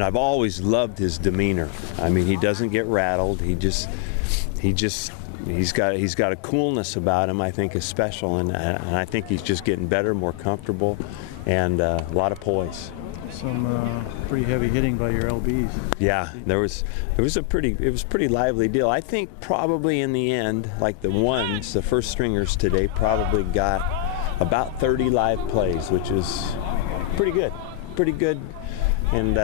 and I've always loved his demeanor. I mean, he doesn't get rattled. He's got a coolness about him I think is special, and I think he's just getting better, more comfortable, and a lot of poise. Some pretty heavy hitting by your LBs. Yeah, it was a pretty lively deal. I think probably in the end, like the first stringers today probably got about 30 live plays, which is pretty good, and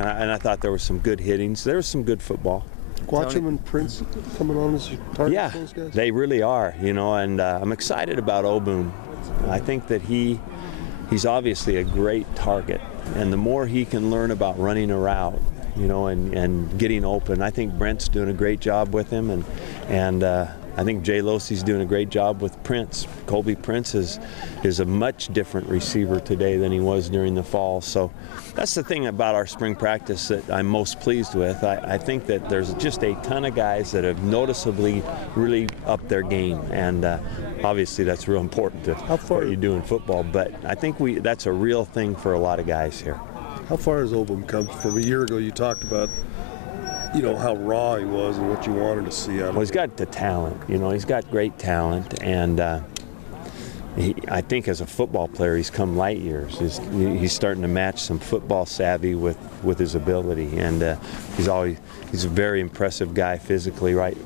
I thought there was some good hittings. There was some good football. Gwacham and Prince coming on as targets. Yeah, those guys? they really are, and I'm excited about Obum. I think that he's obviously a great target, and the more he can learn about running a route, and getting open. I think Brent's doing a great job with him, and I think Jay Losey's doing a great job with Prince. Colby Prince is a much different receiver today than he was during the fall. So that's the thing about our spring practice that I'm most pleased with. I think that there's just a ton of guys that have noticeably really upped their game, and obviously that's real important to what you do in football. But I think that's a real thing for a lot of guys here. How far has Obum come? From a year ago, you talked about how raw he was and what you wanted to see out of him. Well, he's got the talent. He's got great talent, and I think as a football player, he's come light years. He's starting to match some football savvy with his ability, and he's a very impressive guy physically right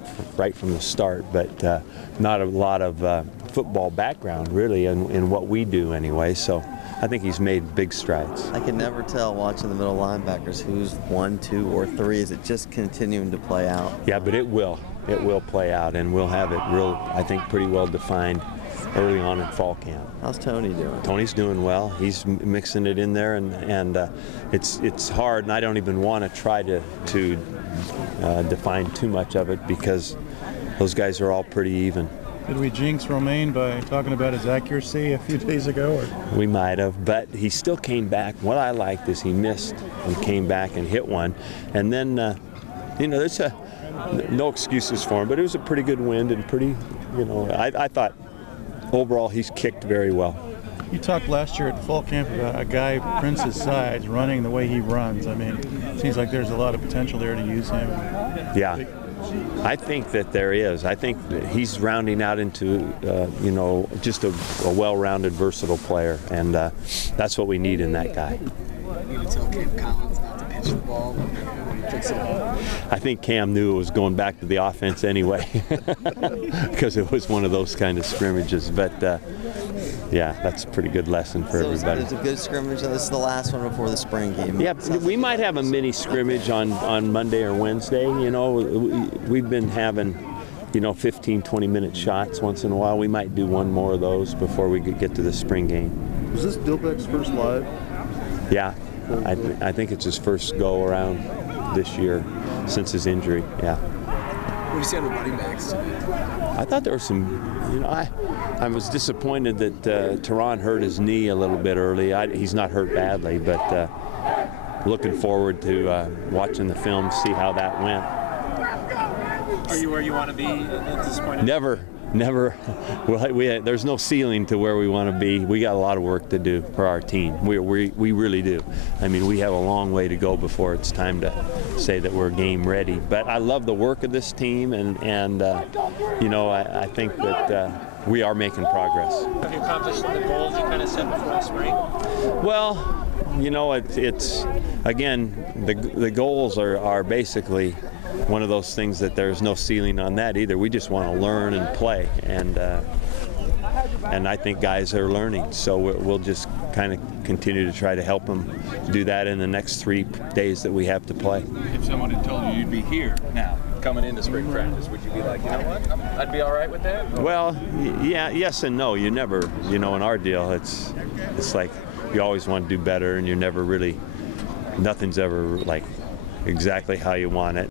from the start, but not a lot of football background really in what we do anyway. So I think he's made big strides. I can never tell watching the middle linebackers who's 1, 2, or 3. Is it just continuing to play out? Yeah, but it will play out, and we'll have it I think pretty well defined early on in fall camp. How's Tony doing? Tony's doing well. He's mixing it in there, and it's hard, and I don't even want to try to define too much of it because those guys are all pretty even. Did we jinx Romaine by talking about his accuracy a few days ago? Or? We might have, but he still came back. What I liked is he missed and came back and hit one, and then there's no excuses for him, but it was a pretty good wind and pretty, I thought overall he's kicked very well. You talked last year at fall camp about a guy Prince's size running the way he runs. I mean, it seems like there's a lot of potential there to use him. Yeah. I think that there is. I think that he's rounding out into, just a well-rounded, versatile player, and that's what we need in that guy. You need to tell Cam Collins not to pitch the ball and fix it up. I think Cam knew it was going back to the offense anyway, because it was one of those kind of scrimmages. But yeah, that's a pretty good lesson for everybody. It's a good scrimmage. This is the last one before the spring game. Yeah, we might have a mini scrimmage on Monday or Wednesday. We've been having 15, 20-minute shots once in a while. We might do one more of those before we get to the spring game. Was this Dilbeck's first live? Yeah, I think it's his first go around this year since his injury. Yeah. What do you say on the running backs? I thought there were some, I was disappointed that Tehran hurt his knee a little bit early. He's not hurt badly, but looking forward to watching the film, see how that went. Are you where you want to be at this point? Never. There's no ceiling to where we want to be. We got a lot of work to do for our team. We really do. I mean, we have a long way to go before it's time to say that we're game ready. But I love the work of this team, and I think that we are making progress. Have you accomplished the goals you kind of set before the spring? Well, it's again, the goals are basically one of those things that there's no ceiling on that either. We just want to learn and play, and I think guys are learning. So we'll just kind of continue to try to help them do that in the next 3 days that we have to play. If someone had told you you'd be here now, coming into spring practice, would you be like, you know what, I'd be all right with that? Well, yeah, yes and no. You never, in our deal, it's like you always want to do better, and you're never really, nothing's ever like exactly how you want it.